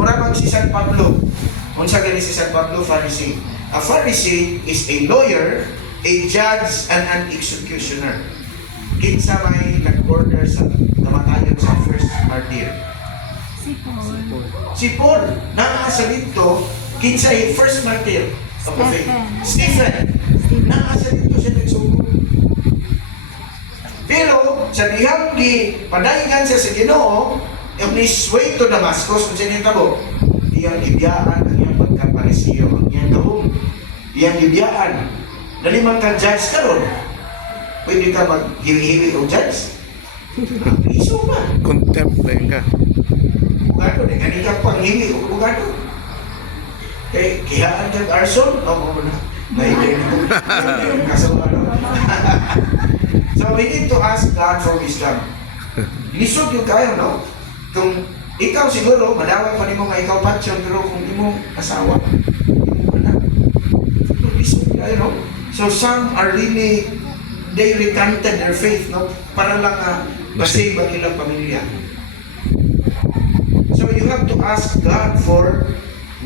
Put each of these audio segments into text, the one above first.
Mura si San Pablo. Unsa gani si San Pablo? Pharisee. A Pharisee is a lawyer, a judge, and an executioner. Kinsa may nag-order sa kamatayon sa first martyr? Si Paul. Si Paul. Nakasa dito, kinsa ay first martyr of the faith? Stephen. Nakasa dito siya nagsugo. Pero sa dihang padayon siya sa Ginoo, on his way to Damascus, kung siya nitabo, iyang ibiyaan ang iyang pagkaparesiyo, ang iyang gawong, iyang ibiyaan. Nalimang kang judge ka ron, pwede ka maghiwi-hiwi o judge. Iso ba? Contempt na yun ka. Bugado, di ka niya pang hiwi o bugado. Kayaan kang arson, o mo na. So we need to ask God for wisdom. Lisod yung kayo, no? Kung ikaw siguro, madawag pa ni mo nga ikaw patsyon, pero kung di mo asawa, lisod kayo, no? So some are really, they recanted their faith, no? Para lang masave ang ilang pamilya. So you have to ask God for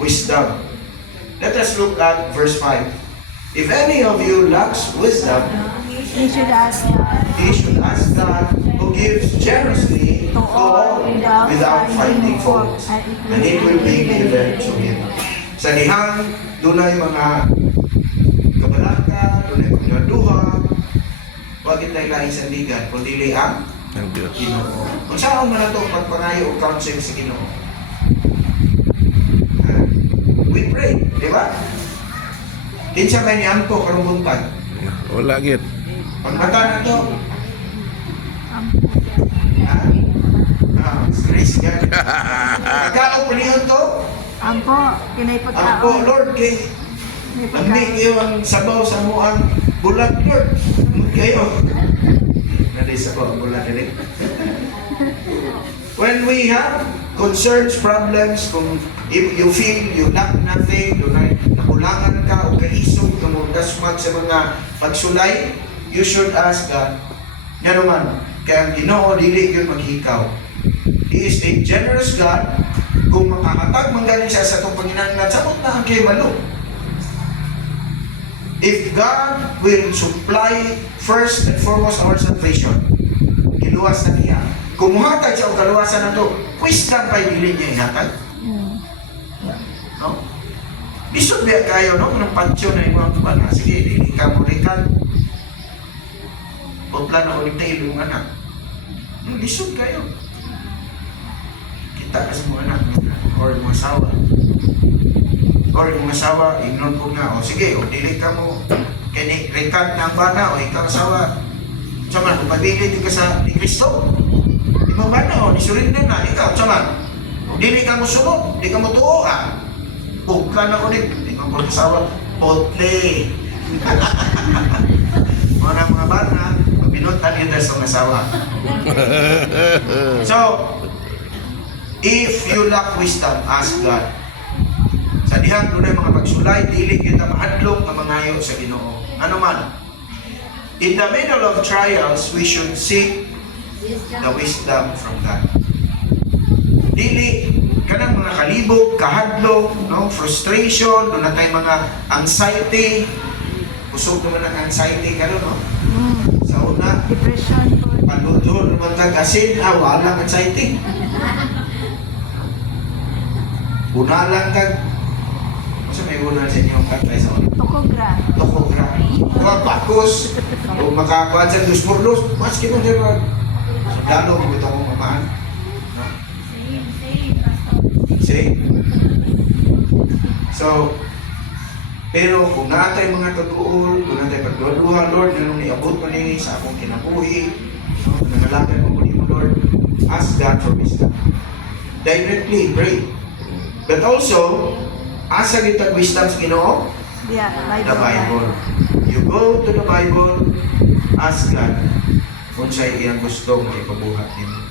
wisdom. Let us look at verse 5. If any of you lacks wisdom, He should ask God. he should ask God, who gives generously to all without finding fault, and it will be given to him. Sa dihang, dunay mga kabalaka, dunay mga duha, huwag itay laing sandigan, kundi ang Ang Diyos. Ginoo. Kung saan man na ito pagpangayo o counseling sa Ginoo. We pray, di ba? Kinsa may niampo karong buntag. Wala git. Pagmata na ito. Stress ka. Pagkaon po niyo ito. Ampo, kinay Ampo, pagkaon. Lord, kay lamig iyo ang sabaw sa muang bulag, Lord. Kayo. Nadi sabaw ang bulag, rin. When we have concerns, problems, kung you feel you lack nothing, nakulangan ka o kaisog, dasmat sa mga pagsulay, you should ask God. Nga naman, kaya ang Ginoo dili yun maghikaw. He is a generous God. Kung makahatag manggaling siya sa itong Panginoon, sabot na ang kay malo. If God will supply first and foremost our salvation, kiluwas na niya. Kung muhatag siya o kaluwasan na ito, wisdom pa yung niya ihatag. No? Lisod biya kayo, no? Nang pansyon na yung mga kumana. Sige, hindi ka mo rikan. O plano ulit na ilong anak. Lisod kayo. Kita ka sa mga anak. Or mga asawa. Or yung asawa, ignon po nga. O sige, o dili ka mo. Kaya rikan ng bana o ikaw asawa. Saman, kung pabili ka sa ni Kristo. Di mo bana o, ni surrender na. Ikaw, saman. O dili ka mo sunod. Di ka mo tuo, Buklan ako din. Hindi ko asawa. Potle. Mga bata, pinutan yun sa asawa. So, if you lack wisdom, ask God. Sa dihang doon ay mga pagsulay, dili kita mahadlok na mangayo sa Ginoo. Ano man? In the middle of trials, we should seek the wisdom from God. Dili kanang mga kalibog, kahadlok, no, frustration, doon na tayo mga anxiety. Usog naman ang anxiety ka no? Sa una, Depression po. paludod, magkagasin, walang anxiety. Una lang kag, kasi may una sa inyong katay sa una. Tokogra. Tokogra. Huwag bakos. Kung makakuha sa dos-murlos, mas kinong siya sundalo, ito kong mamahan. See? So, pero kung natay mga tatuol, kung natay pagduduha, Lord, ganun niabot mo nini sa akong kinabuhi, nangalagay mo mo, Lord, ask God for wisdom. Directly, pray. But also, asa kita wisdom sa Ginoo? Yeah, The Bible. You go to the Bible, ask God kung sa'yo iyang gustong ipabuhat nimo.